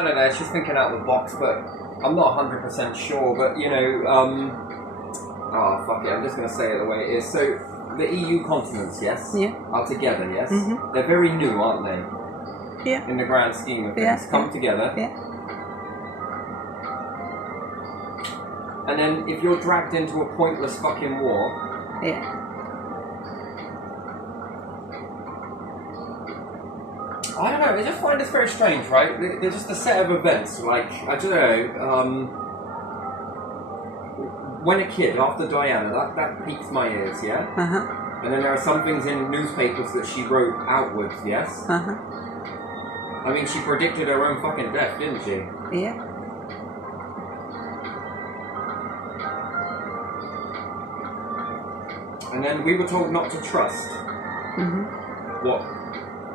I don't know, she's thinking out the box, but I'm not 100% sure. But oh fuck it, I'm just going to say it the way it is. So the EU continents, yes, are together, yes. They're very new, aren't they? Yeah. In the grand scheme of things, come together. Yeah. And then if you're dragged into a pointless fucking war, I don't know, I just find this very strange, right? They're just a set of events, like, I don't know, when a kid, after Diana, that piques my ears, yeah? And then there are some things in newspapers that she wrote outwards, yes? I mean, she predicted her own fucking death, didn't she? Yeah. And then we were told not to trust. What?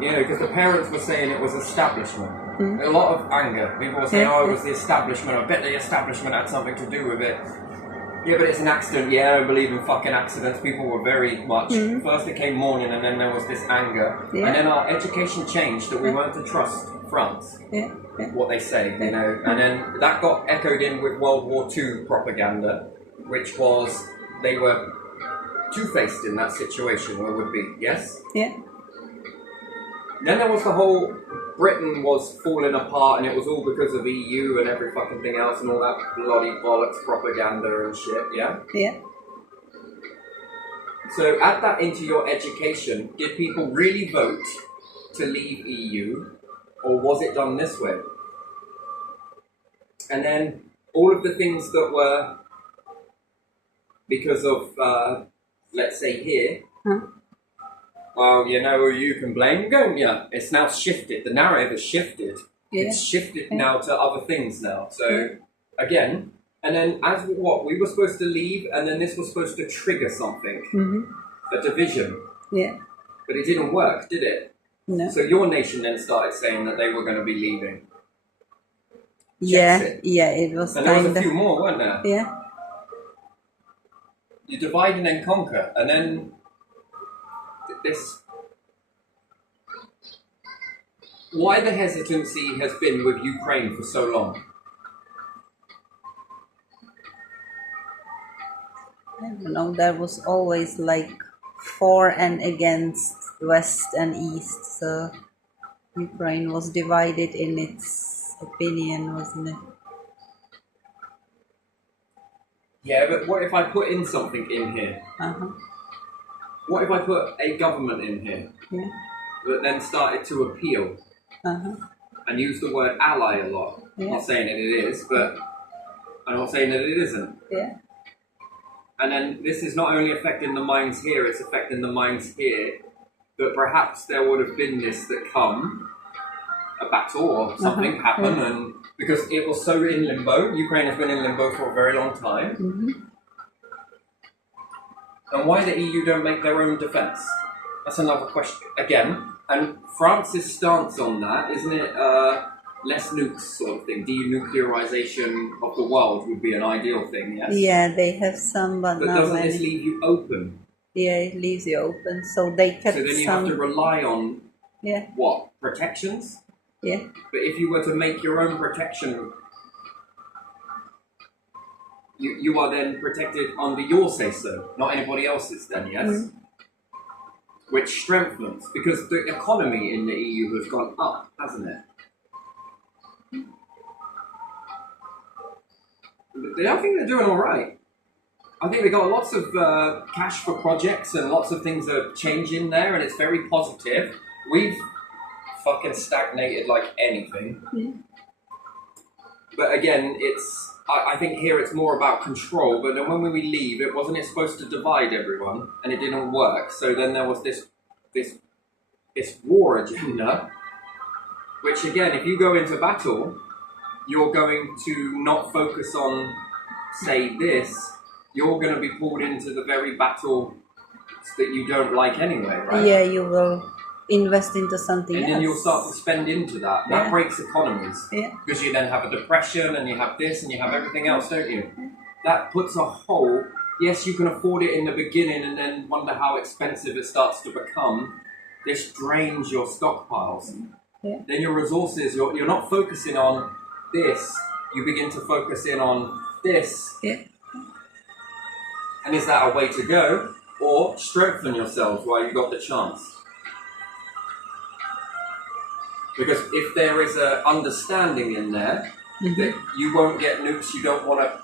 You know, because the parents were saying it was establishment. A lot of anger. People were saying, oh, it was the establishment. I bet the establishment had something to do with it. Yeah, but it's an accident. Yeah, I don't believe in fucking accidents. People were very much... First it came mourning, and then there was this anger. And then our education changed that we weren't to trust France. What they say, you know. And then that got echoed in with World War II propaganda, which was they were two-faced in that situation, or would be, yes? Yeah. Then there was the whole Britain was falling apart and it was all because of EU and every fucking thing else and all that bloody bollocks propaganda and shit, yeah? Yeah. So add that into your education. Did people really vote to leave EU, or was it done this way? And then all of the things that were because of, let's say here, well, you know who you can blame, don't you? It's now shifted. The narrative has shifted. It's shifted now to other things now. So, again, and then as what? We were supposed to leave, and then this was supposed to trigger something. A division. Yeah. But it didn't work, did it? No. So your nation then started saying that they were going to be leaving. Yeah, it was and there was a few more, weren't there? Yeah. You divide and then conquer, and then this... Why the hesitancy has been with Ukraine for so long? I don't know, there was always like for and against West and East, so Ukraine was divided in its opinion, wasn't it? Yeah, but what if I put in something in here? What if I put a government in here that then started to appeal and use the word ally a lot? I'm not saying that it is, but I'm not saying that it isn't. Yeah. And then this is not only affecting the minds here, it's affecting the minds here, that perhaps there would have been this that come, a battle or something happen, and because it was so in limbo. Ukraine has been in limbo for a very long time. And why the EU don't make their own defence? That's another question. Again, and France's stance on that, isn't it, less nukes sort of thing? Denuclearization of the world would be an ideal thing, yes? Yeah, they have some, but not doesn't many. This leave you open? Yeah, it leaves you open, so they kept So then you some... have to rely on, Yeah. what, protections? Yeah. But if you were to make your own protection, you are then protected under your say-so, not anybody else's then, yes? Which strengthens, because the economy in the EU has gone up, hasn't it? I think they're doing all right. I think we got lots of cash for projects and lots of things are changing there, and it's very positive. We've fucking stagnated like anything. But again, it's I think here it's more about control. But then when we leave, wasn't it supposed to divide everyone, and it didn't work. So then there was this war agenda, which again, if you go into battle, you're going to not focus on, say, this. You're going to be pulled into the very battle that you don't like anyway, right? Yeah, you will invest into something else. And then you'll start to spend into that. That breaks economies. Yeah. Because you then have a depression, and you have this, and you have everything else, don't you? That puts a hole. Yes, you can afford it in the beginning, and then wonder how expensive it starts to become. This drains your stockpiles. Yeah. then your resources, you're not focusing on this. You begin to focus in on this. Yeah. And is that a way to go? Or strengthen yourselves while you got the chance? Because if there is a understanding in there that you won't get nukes, you don't want to.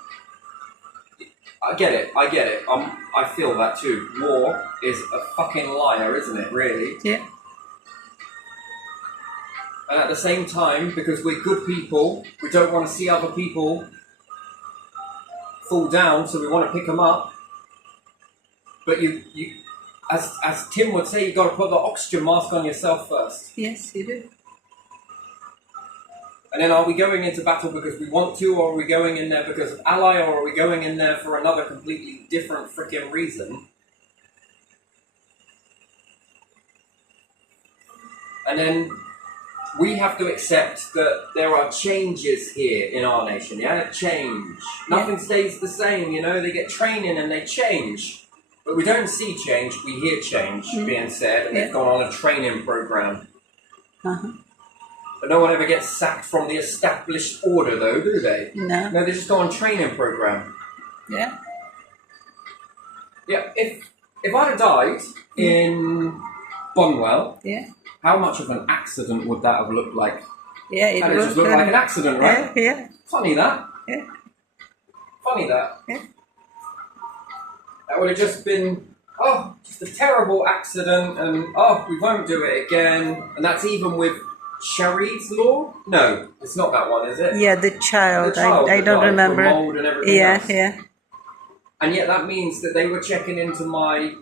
I get it. I feel that too. War is a fucking liar, isn't it? Really. Yeah. And at the same time, because we're good people, we don't want to see other people fall down, so we want to pick them up. But you, as Tim would say, you got to put the oxygen mask on yourself first. Yes, you do. And then, are we going into battle because we want to, or are we going in there because of ally, or are we going in there for another completely different freaking reason? And then we have to accept that there are changes here in our nation, yeah? Change. Nothing stays the same, you know? They get training and they change. But we don't see change, we hear change being said, and they've gone on a training program. But no one ever gets sacked from the established order, though, do they? No. No, they just go on training program. Yeah. Yeah, if I'd have died in Bonwell, Yeah. how much of an accident would that have looked like? Yeah, it That'd would just look like an accident, right? Yeah. Funny that. Yeah. Funny that. Yeah. That would have just been, just a terrible accident, and we won't do it again. And that's even with Shari's law? No, it's not that one, is it? Yeah, the child. The child I that don't died from remember. mold and everything Yeah, else. yeah. And yet that means that they were checking into my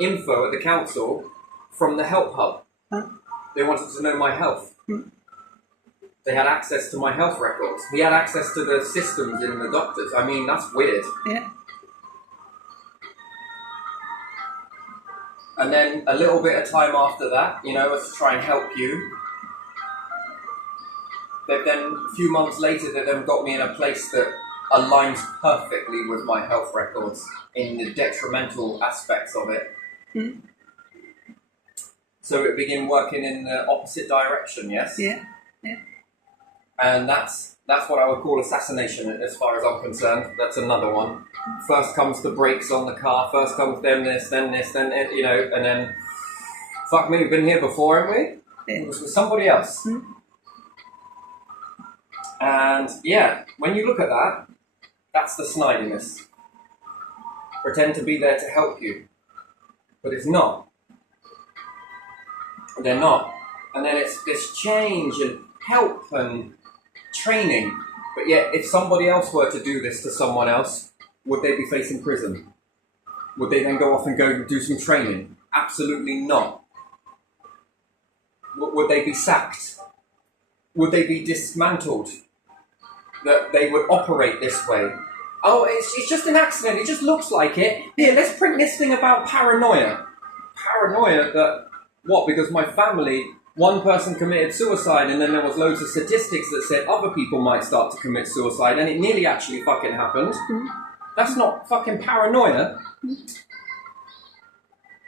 info at the council from the Help Hub. Huh? They wanted to know my health. They had access to my health records. He had access to the systems in the doctors. I mean, that's weird. Yeah. And then a little bit of time after that, you know, as to try and help you. They've then, a few months later, they then got me in a place that aligns perfectly with my health records in the detrimental aspects of it. So it began working in the opposite direction, yes? Yeah. Yeah. And that's what I would call assassination as far as I'm concerned. That's another one. First comes the brakes on the car, first comes then this, then you know, and then, fuck me, we've been here before, haven't we? Yeah. It was with somebody else. And yeah, when you look at that, that's the snidiness. Pretend to be there to help you. But it's not. They're not. And then it's this change and help and training. But yet, if somebody else were to do this to someone else, would they be facing prison? Would they then go off and go do some training? Absolutely not. Would they be sacked? Would they be dismantled? That they would operate this way? Oh, it's just an accident. It just looks like it. Here, let's print this thing about paranoia. Paranoia that, what? Because my family, one person committed suicide and then there was loads of statistics that said other people might start to commit suicide and it nearly actually fucking happened. That's not fucking paranoia.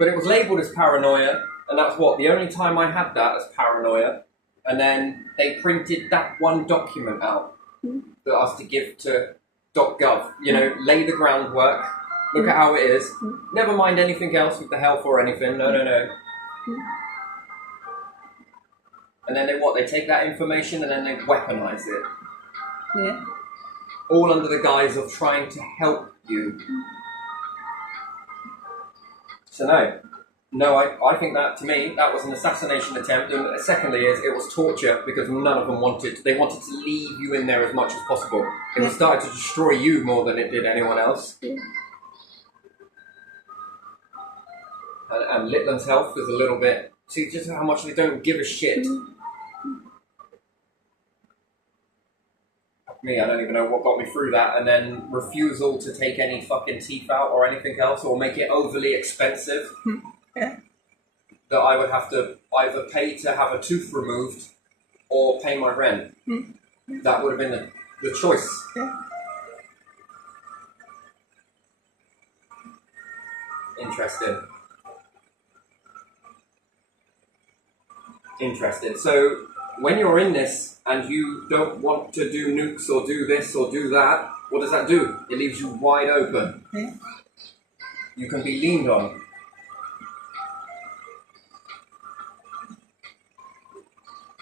But it was labelled as paranoia, and that's what, the only time I had that as paranoia. And then they printed that one document out that I was to give to .gov. You know, lay the groundwork, look at how it is. Never mind anything else with the health or anything. No. And then they take that information and then they weaponize it. Yeah. All under the guise of trying to help you. So no, I think that, to me, that was an assassination attempt, and secondly is it was torture because none of them they wanted to leave you in there as much as possible. It was starting to destroy you more than it did anyone else. And Litland's health is a little bit, see just how much they don't give a shit. Me, I don't even know what got me through that, and then refusal to take any fucking teeth out or anything else, or make it overly expensive. That I would have to either pay to have a tooth removed or pay my rent. That would have been the choice. Interesting. interesting. So when you're in this and you don't want to do nukes or do this or do that, what does that do? It leaves you wide open. Yeah. You can be leaned on.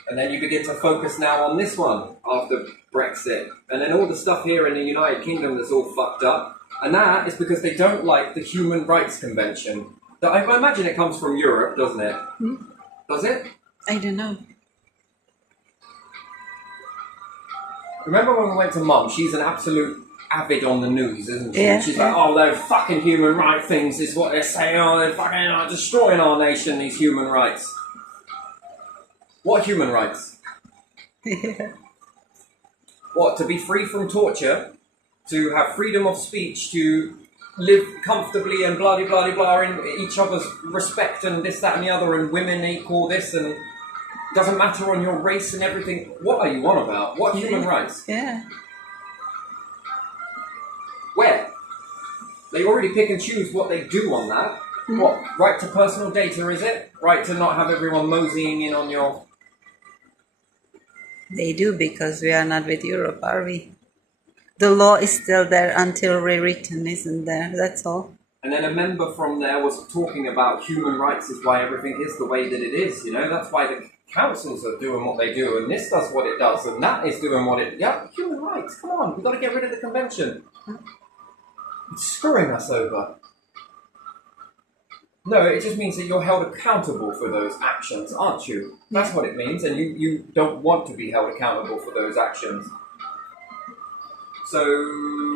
And then you begin to focus now on this one after Brexit. And then all the stuff here in the United Kingdom that's all fucked up. And that is because they don't like the Human Rights Convention. I imagine it comes from Europe, doesn't it? Does it? I don't know. Remember when we went to Mum? She's an absolute avid on the news, isn't she? Yeah, She's yeah. like, oh, those fucking human rights things is what they're saying. Oh, they're fucking destroying our nation, these human rights. What human rights? Yeah. What, to be free from torture? To have freedom of speech? To live comfortably and blah, blah, blah, blah, in each other's respect and this, that and the other, and women equal this, and doesn't matter on your race and everything. What are you on about? What human rights? Yeah. Where? They already pick and choose what they do on that. What? Right to personal data, is it? Right to not have everyone moseying in on your... They do, because we are not with Europe, are we? The law is still there until rewritten, isn't there? That's all. And then a member from there was talking about human rights is why everything is the way that it is, you know? That's why the councils are doing what they do, and this does what it does, and that is doing what it... Yeah, human rights, come on, we've got to get rid of the convention. It's screwing us over. No, it just means that you're held accountable for those actions, aren't you? That's what it means, and you don't want to be held accountable for those actions. So,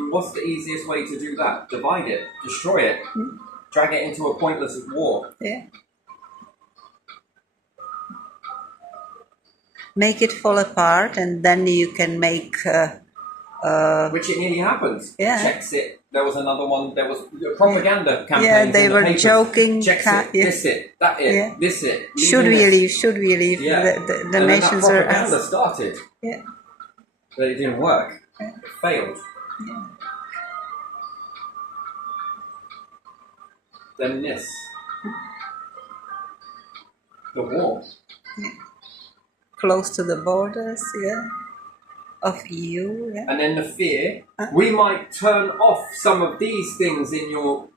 what's the easiest way to do that? Divide it, destroy it, drag it into a pointless war. Yeah. Make it fall apart, and then you can make... Which it nearly happens. Yeah. Czechs-it. There was another one. There was propaganda campaigns. Yeah, they in the were papers. joking. Czechs-it, Yeah. this it, that it, Yeah. this it. Should we leave? Should we leave? Yeah. The and then nations that are propaganda asked. started. Yeah. But it didn't work. Yeah. It failed. Yeah. Then this. The war. Close to the borders, yeah, of EU, yeah. And then the fear. We might turn off some of these things in your...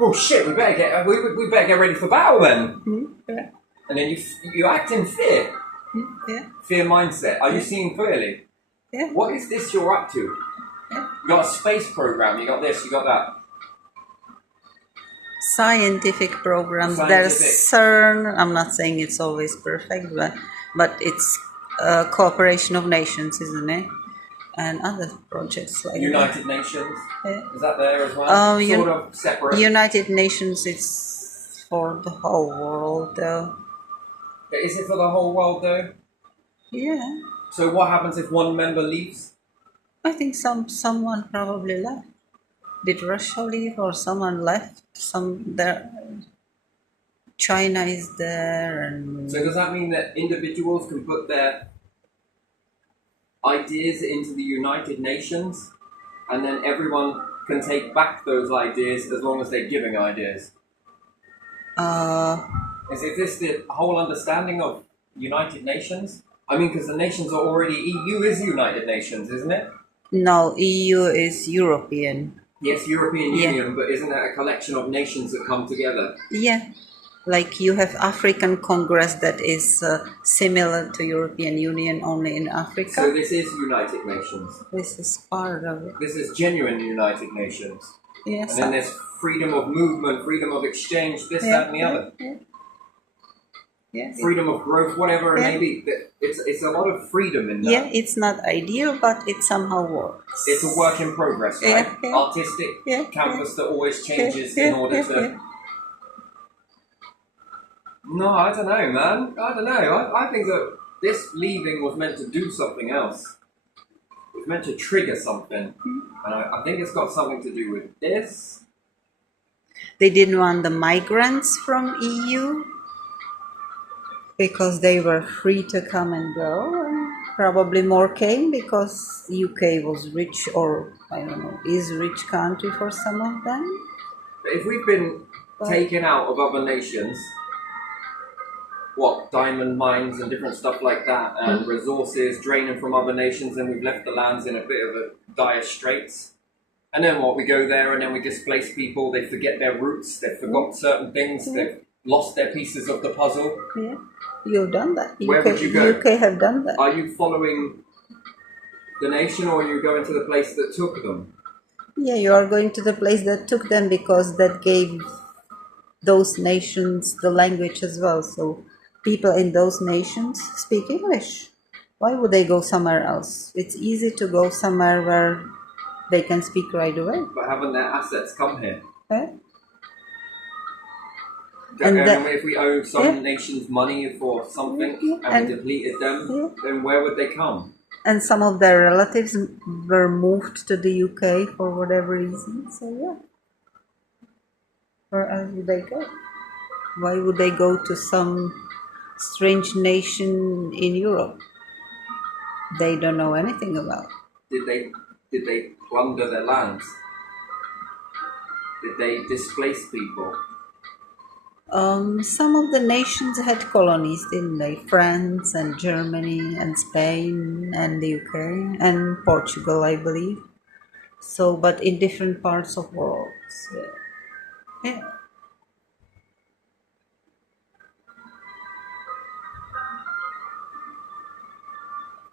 Oh shit, we better get ready for battle then. Yeah. And then you act in fear. Yeah. Fear mindset. Are you seeing clearly? Yeah. What is this you're up to? Yeah. You got a space program, you got this, you got that. Scientific programs. There's CERN. I'm not saying it's always perfect, but it's cooperation of nations, isn't it? And other projects like United Nations. Yeah. Is that there as well? Oh, sort of separate. United Nations is for the whole world, though. Is it for the whole world though? Yeah. So what happens if one member leaves? I think someone probably left. Did Russia leave or someone left? China is there, and So does that mean that individuals can put their ideas into the United Nations, and then everyone can take back those ideas as long as they're giving ideas? Is this the whole understanding of United Nations? I mean, because the nations are already... EU is United Nations, isn't it? No, EU is European. Yes, European Yeah. Union, but isn't that a collection of nations that come together? Yeah, like you have African Congress that is similar to European Union, only in Africa. So this is United Nations. This is part of it. This is genuine United Nations. Yes. And then there's freedom of movement, freedom of exchange, this, that, and the other. Yeah. Freedom of growth, whatever it Yeah. may be. It's a lot of freedom in that. Yeah, it's not ideal, but it somehow works. It's a work in progress, right? Yeah, yeah. Artistic Yeah, canvas that always changes Yeah, in order to... yeah. No, I don't know, man. I don't know. I think that this leaving was meant to do something else. It was meant to trigger something. And I think it's got something to do with this. They didn't want the migrants from EU because they were free to come and go. And probably more came because UK was rich, or I don't know, is rich country for some of them. But if we've been taken out of other nations, what, diamond mines and different stuff like that, and resources draining from other nations, and we've left the lands in a bit of a dire straits. And then what, we go there and then we displace people, they forget their roots, they've forgotten certain things, they've lost their pieces of the puzzle. Yeah, you've done that. Where would you go? UK have done that. Are you following the nation, or are you going to the place that took them? Yeah, you are going to the place that took them because that gave those nations the language as well. So people in those nations speak English. Why would they go somewhere else? It's easy to go somewhere where they can speak right away. But haven't their assets come here? Okay? And And if we owe some nations money for something and we depleted them, then where would they come? And some of their relatives were moved to the UK for whatever reason. So yeah, where else would they go? Why would they go to some strange nation in Europe they don't know anything about? Did they plunder their lands? Did they displace people? Some of the nations had colonies, didn't they? France and Germany and Spain and the UK and Portugal, I believe. So, but in different parts of the world. So, yeah.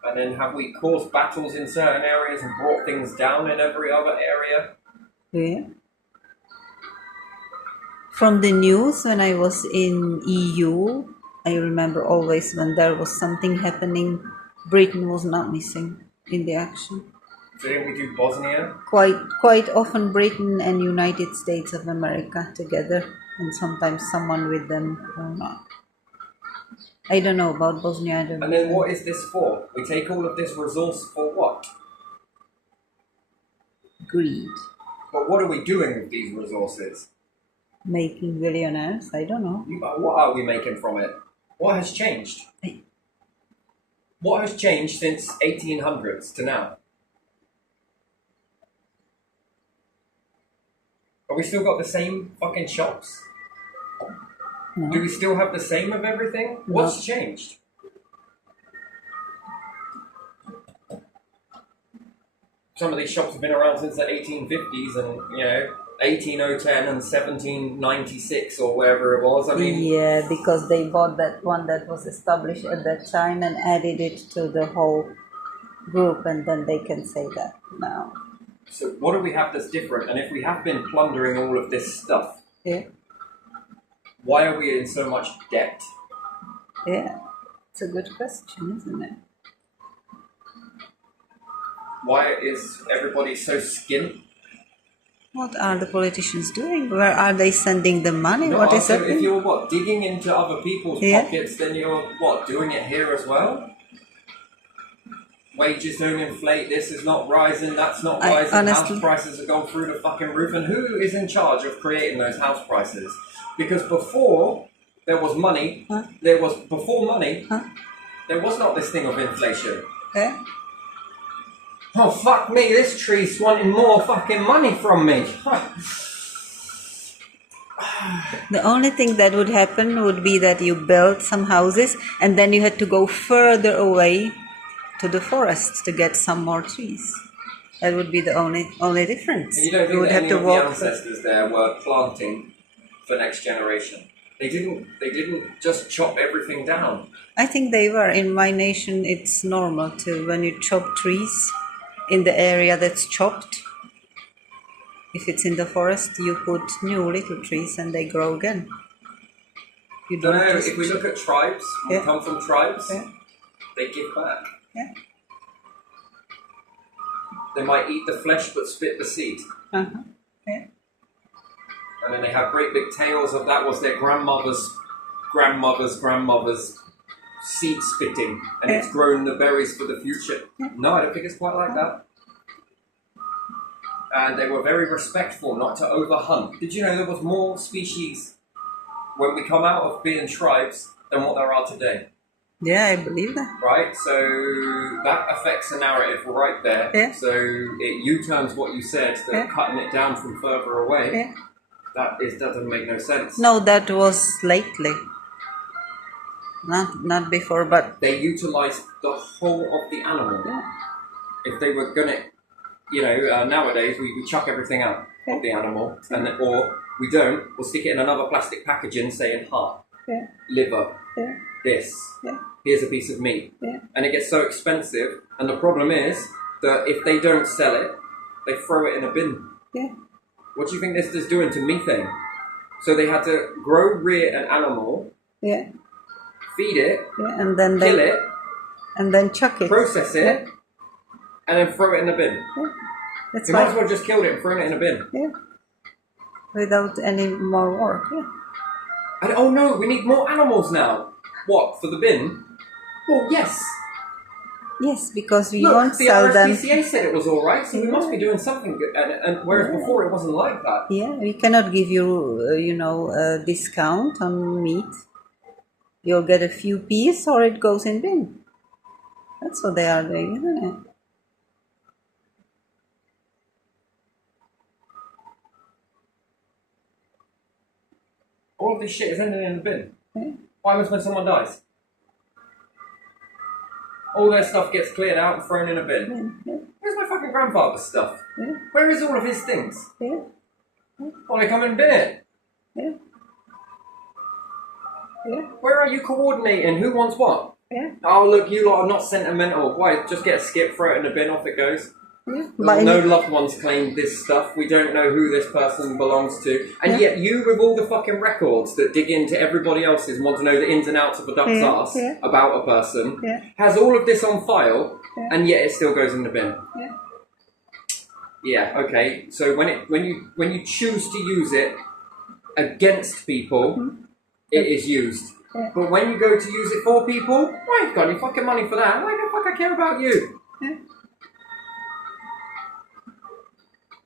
And then have we caused battles in certain areas and brought things down in every other area? Yeah. From the news, when I was in EU, I remember always when there was something happening, Britain was not missing in the action. So didn't we do Bosnia? Quite often Britain and United States of America together, and sometimes someone with them or not. I don't know about Bosnia. And then what is this for? We take all of this resource for what? Greed. But what are we doing with these resources? Making billionaires? I don't know. What are we making from it? What has changed? What has changed since 1800s to now? Have we still got the same fucking shops? No. Do we still have the same of everything? No. What's changed? Some of these shops have been around since the 1850s and, 18010 and 1796 or wherever it was. I mean, yeah, because they bought that one that was established at that time and added it to the whole group, and then they can say that now. So what do we have that's different? And if we have been plundering all of this stuff, why are we in so much debt? Yeah, it's a good question, isn't it? Why is everybody so skint? What are the politicians doing? Where are they sending the money? No, What is so happening? if you're digging into other people's pockets, then you're doing it here as well? Wages don't inflate, this is not rising, that's not rising, house prices have gone through the fucking roof, and who is in charge of creating those house prices? Because before there was money, there was not this thing of inflation. Yeah. Oh fuck me, this tree's wanting more fucking money from me. The only thing that would happen would be that you built some houses and then you had to go further away to the forests to get some more trees. That would be the only difference. And you don't think that any of the ancestors there were planting for next generation? They didn't just chop everything down. I think they were. In my nation, it's normal to, when you chop trees in the area that's chopped, if it's in the forest, you put new little trees and they grow again. You don't know, if we look at tribes, we come from tribes, they give back. Yeah. They might eat the flesh but spit the seed. Yeah. And then they have great big tales of that was their grandmother's seed spitting, and it's grown the berries for the future. No, I don't think it's quite like that. And they were very respectful not to overhunt. Did you know there was more species when we come out of being tribes than what there are today? Yeah, I believe that. Right, so that affects the narrative right there. Yeah. So it U-turns what you said, they're cutting it down from further away. Yeah. That doesn't make no sense. No, that was lately. Not before, but They utilised the whole of the animal. yeah. If they were gonna, nowadays we chuck everything out of the animal, and then, or we don't, we'll stick it in another plastic packaging saying heart, Yeah. liver, Yeah. this, Yeah. here's a piece of meat. Yeah. And it gets so expensive, and the problem is that if they don't sell it, they throw it in a bin. Yeah. What do you think this is doing to methane? So they had to rear an animal, Yeah. feed it, Yeah. And then kill it, and then chuck it. process it, Yeah. and then throw it in the bin. Yeah. That's You might why. as well just killed it and thrown it in a bin. Yeah. Without any more work. Yeah. And oh no, we need more animals now. What, for the bin? Well, yes. Yes, because we Look, won't the sell them. RSPCA said it was all right, so we must be doing something good. And whereas before it wasn't like that. Yeah, we cannot give you, a discount on meat. You'll get a few pieces or it goes in bin. That's what they are doing, isn't it? All of this shit is ending in the bin. Yeah. What happens when someone dies? All their stuff gets cleared out and thrown in a bin. Yeah. Where's my fucking grandfather's stuff? Yeah. Where is all of his things? Yeah. Well, they come in bin it. Yeah. Yeah. Where are you coordinating? Who wants what? Yeah. Oh, look, you lot are not sentimental. Why? Just get a skip, throw it in the bin, off it goes. Yeah. No loved ones claim this stuff. We don't know who this person belongs to. And yet you, with all the fucking records that dig into everybody else's and want to know the ins and outs of a duck's ass about a person, has all of this on file, and yet it still goes in the bin. Yeah. Yeah, okay. So when you choose to use it against people, it is used. Yeah. But when you go to use it for people, why ain't got any fucking money for that? Why the fuck I care about you? Yeah.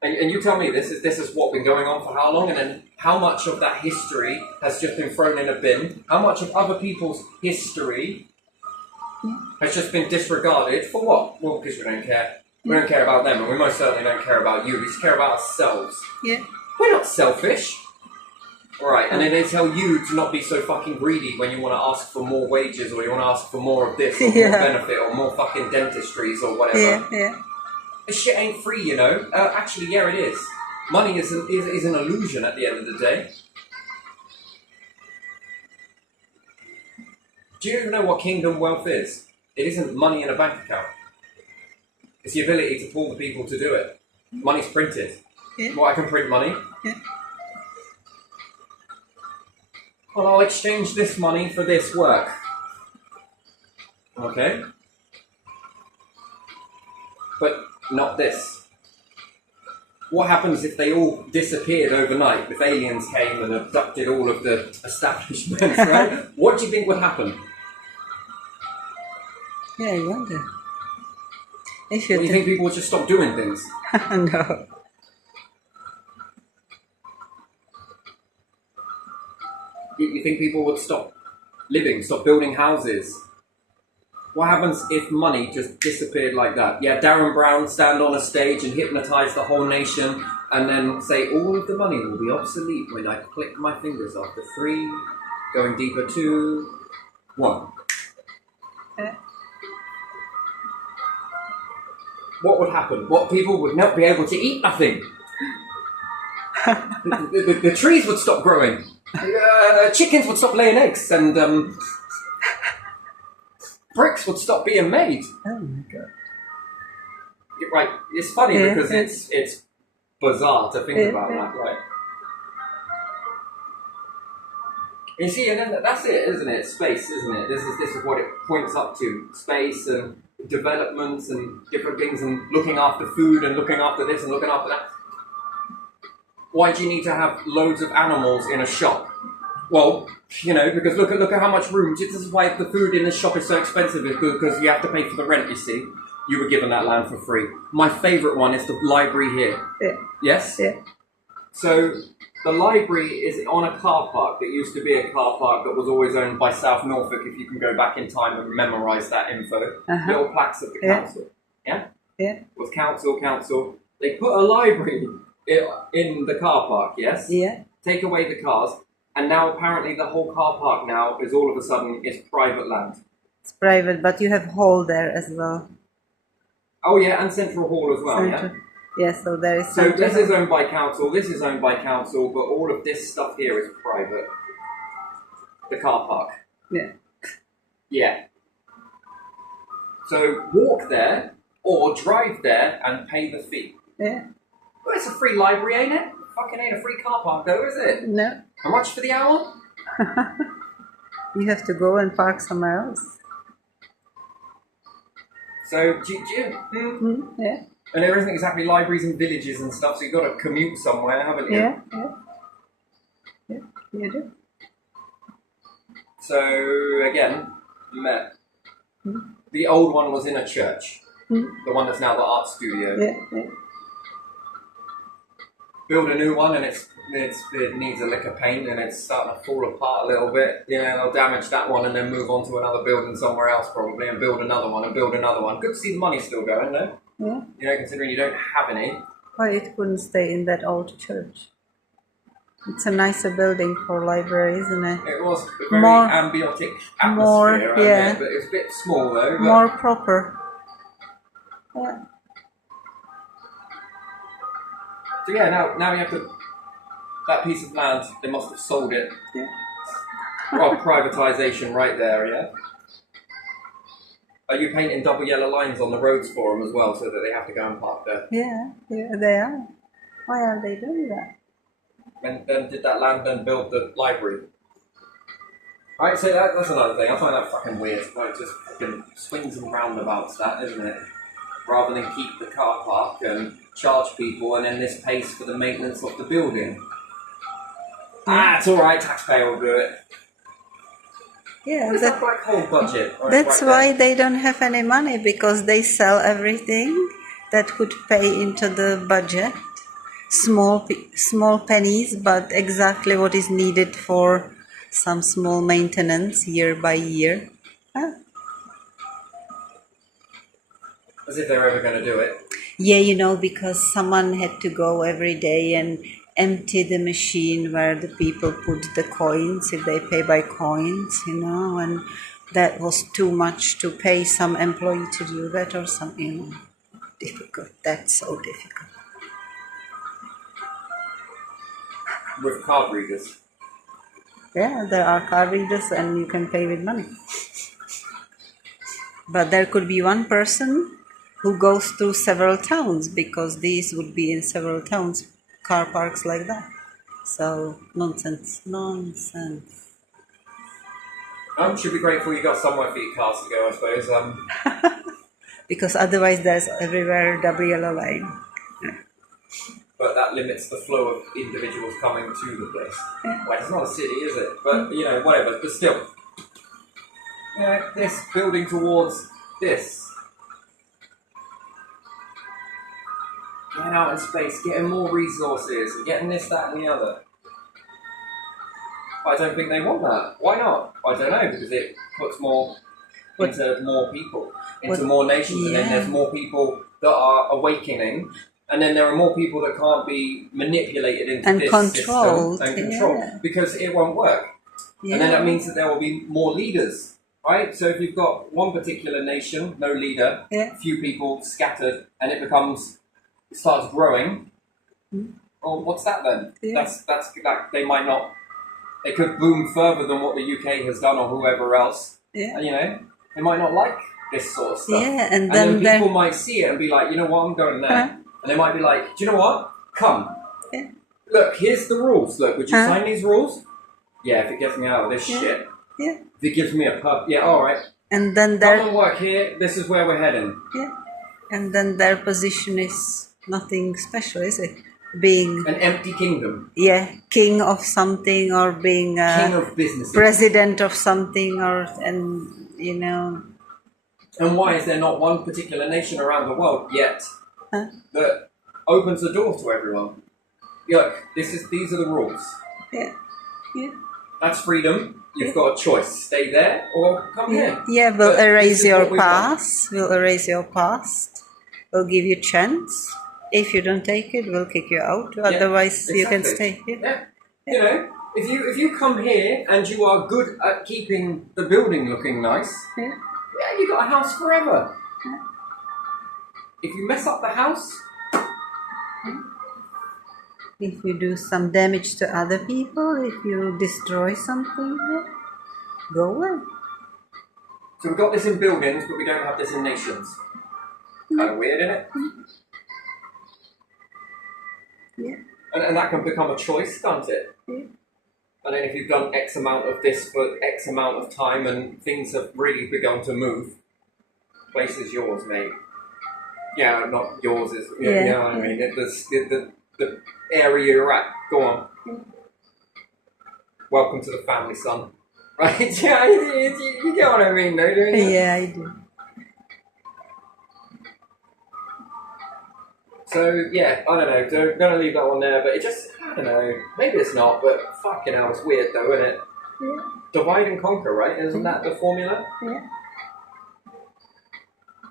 And you tell me this is what been going on for how long, and then how much of that history has just been thrown in a bin? How much of other people's history has just been disregarded for what? Well, because we don't care. We don't care about them, and we most certainly don't care about you. We just care about ourselves. Yeah. We're not selfish. Alright, and then they tell you to not be so fucking greedy when you want to ask for more wages, or you want to ask for more of this, or more benefit, or more fucking dentistries, or whatever. Yeah. Yeah. This shit ain't free, you know. Actually, yeah, it is. Money is an illusion at the end of the day. Do you even know what kingdom wealth is? It isn't money in a bank account. It's the ability to pull the people to do it. Money's printed. Yeah. Well, I can print money. Yeah. Well, I'll exchange this money for this work. Okay? But not this. What happens if they all disappeared overnight, if aliens came and abducted all of the establishments, right? What do you think would happen? Yeah, I wonder. If Do you think people would just stop doing things? No. You think people would stop living, stop building houses? What happens if money just disappeared like that? Yeah, Darren Brown stand on a stage and hypnotise the whole nation and then say all of the money will be obsolete when I click my fingers after 3, going deeper 2, 1. What would happen? What people would not be able to eat nothing. The trees would stop growing. Chickens would stop laying eggs, and bricks would stop being made. Oh my god. Right, it's funny because it's bizarre to think about that, right? You see, and then that's it, isn't it? Space, isn't it? This is what it points up to: space and developments and different things, and looking after food and looking after this and looking after that. Why do you need to have loads of animals in a shop? Well, because look at how much room. This is why the food in the shop is so expensive, is because you have to pay for the rent, you see. You were given that land for free. My favourite one is the library here. Yeah. Yes? Yeah. So, the library is on a car park that used to be a car park that was always owned by South Norfolk, if you can go back in time and memorise that info. Little plaques of the council. Yeah? Yeah. It was council. They put a library in the car park, yes? Yeah. take away the cars, and now apparently the whole car park now is all of a sudden is private land. It's private, but you have hall there as well. Oh yeah, and Central Hall as well, Central. Yeah, so there is. So Central this Hall. is owned by council, this is owned by council, but all of this stuff here is private. The car park. Yeah. Yeah. So walk there or drive there and pay the fee. Yeah. Well, it's a free library, ain't it? Fucking ain't a free car park though, is it? No. How much for the hour? You have to go and park somewhere else. So, Yeah. and there isn't exactly libraries in villages and stuff, so you've got to commute somewhere, haven't you? Yeah. Yeah. Yeah. You do. So, again, the old one was in a church. The one that's now the art studio. Yeah. Yeah. Build a new one and it needs a lick of paint and it's starting to fall apart a little bit. You know, they'll damage that one and then move on to another building somewhere else probably and build another one and build another one. Good to see the money still going, though. Yeah. You know, considering you don't have any. Why it couldn't stay in that old church? It's a nicer building for library, isn't it? It was a very More- ambiotic more, atmosphere, yeah. but it's a bit small though. But More proper. Yeah. so yeah, now you have to. That piece of land, they must have sold it. Yeah. Well, privatisation right there, yeah. Are you painting double yellow lines on the roads for them as well, so that they have to go and park there? Yeah. Yeah. They are. Why are they doing that? And then did that land then build the library? Right, so that's another thing. I find that fucking weird. Like, just fucking swings and roundabouts, that, isn't it? Rather than keep the car park and charge people, and then this pays for the maintenance of the building. It's alright, taxpayer will do it. Yeah. Where's that black hole budget? Right, That's right why there. they don't have any money, because they sell everything that could pay into the budget. Small pennies, but exactly what is needed for some small maintenance year by year. Huh? As if they're ever going to do it. Yeah, because someone had to go every day and empty the machine where the people put the coins, if they pay by coins, and that was too much to pay some employee to do that or something. Difficult. That's so difficult. With card readers. Yeah, there are card readers and you can pay with money. But there could be one person who goes through several towns, because these would be in several towns, car parks like that. So, nonsense. Should be grateful you got somewhere for your cars to go, I suppose. Because otherwise there's everywhere double yellow line. But that limits the flow of individuals coming to the place. Well, it's not a city, is it? But, whatever. But still. This building towards this. Getting out in space, getting more resources, and getting this, that, and the other. I don't think they want that. Why not? I don't know, because it puts more into more people, into more nations, and then there's more people that are awakening. And then there are more people that can't be manipulated into And this controlled, system and controlled because it won't work. Yeah. And then that means that there will be more leaders, right? So if you've got one particular nation, no leader, few people scattered, and it starts growing. Well, what's that then? Yeah. That's like they might not. It could boom further than what the UK has done or whoever else. Yeah. They might not like this sort of stuff. Yeah, and then then people might see it and be like, you know what, I'm going there. And they might be like, do you know what? Come. Yeah. Look, here's the rules. Look, would you sign these rules? Yeah, if it gets me out of this shit. Yeah. If it gives me a pub, yeah, all right. And then Come and work here. This is where we're heading. Yeah. And then their position is nothing special, is it? Being an empty kingdom. Yeah, king of something, or being king of business, president of something, And why is there not one particular nation around the world yet that opens the door to everyone? Look, these are the rules. Yeah. Yeah. That's freedom. You've got a choice. Stay there or come here. Yeah, we'll erase your past. We'll erase your past. We'll give you a chance. If you don't take it, we'll kick you out. Otherwise, you can stay here. You know, if you come here and you are good at keeping the building looking nice, Yeah. you got a house forever. If you mess up the house, If you do some damage to other people, if you destroy something, yeah, go away. so we've got this in buildings, but we don't have this in nations. Kind of weird, isn't it? Yeah. And that can become a choice, can't it? Yeah. And then if you've done X amount of this for X amount of time and things have really begun to move, place is yours, mate. Yeah, not yours is. Yeah, Yeah, you know what I mean? The area you're at. Go on. Welcome to the family, son. Right? Yeah, you get what I mean, though, don't you? Yeah, I do. So, yeah, I don't know. Gonna leave that one there, but it just, I don't know. Maybe it's not, but fucking hell, it's weird, though, isn't it? Yeah. Divide and conquer, right? Isn't that the formula? Yeah.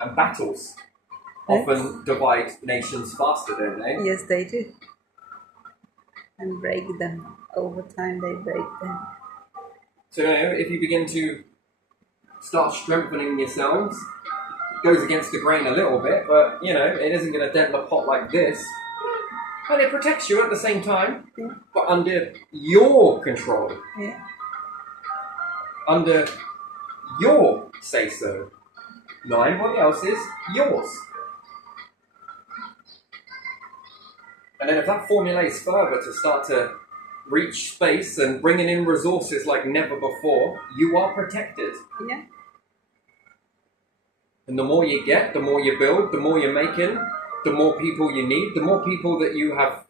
And battles Yes. often divide nations faster, don't they? Yes, they do. And break them. Over time, they break them. So, you know, if you begin to start strengthening yourselves, it goes against the grain a little bit, but, you know, it isn't going to dent the pot like this. And it protects you at the same time, Yeah. but under your control, Yeah. under your say-so. Not anybody else's, yours. And then if that formulates further to start to reach space and bringing in resources like never before, you are protected. Yeah. And the more you get, the more you build, the more you're making, the more people you need, the more people that you have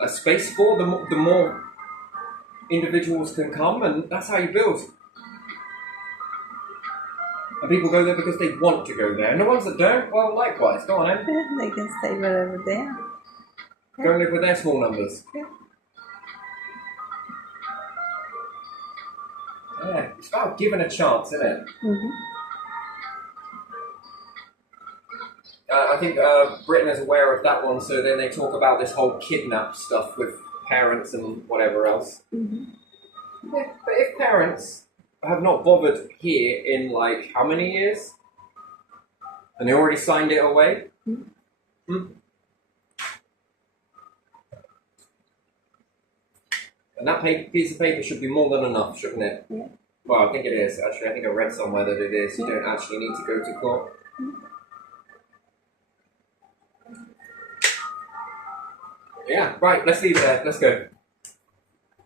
a space for, the more individuals can come, and that's how you build. And people go there because they want to go there. And the ones that don't, well, likewise, go on then. Yeah, they can stay wherever they are. Go and live with their small numbers. Yeah. Yeah, it's about giving a chance, isn't it? Mm-hmm. I think Britain is aware of that one, so then they talk about this whole kidnap stuff with parents and whatever else. Mm-hmm. Yeah, but if parents have not bothered here in like how many years? And they already signed it away? And that piece of paper should be more than enough, shouldn't it? Yeah. Well, I think it is, actually. I think I read somewhere that it is. You don't actually need to go to court. Yeah, right, let's leave it there. Let's go.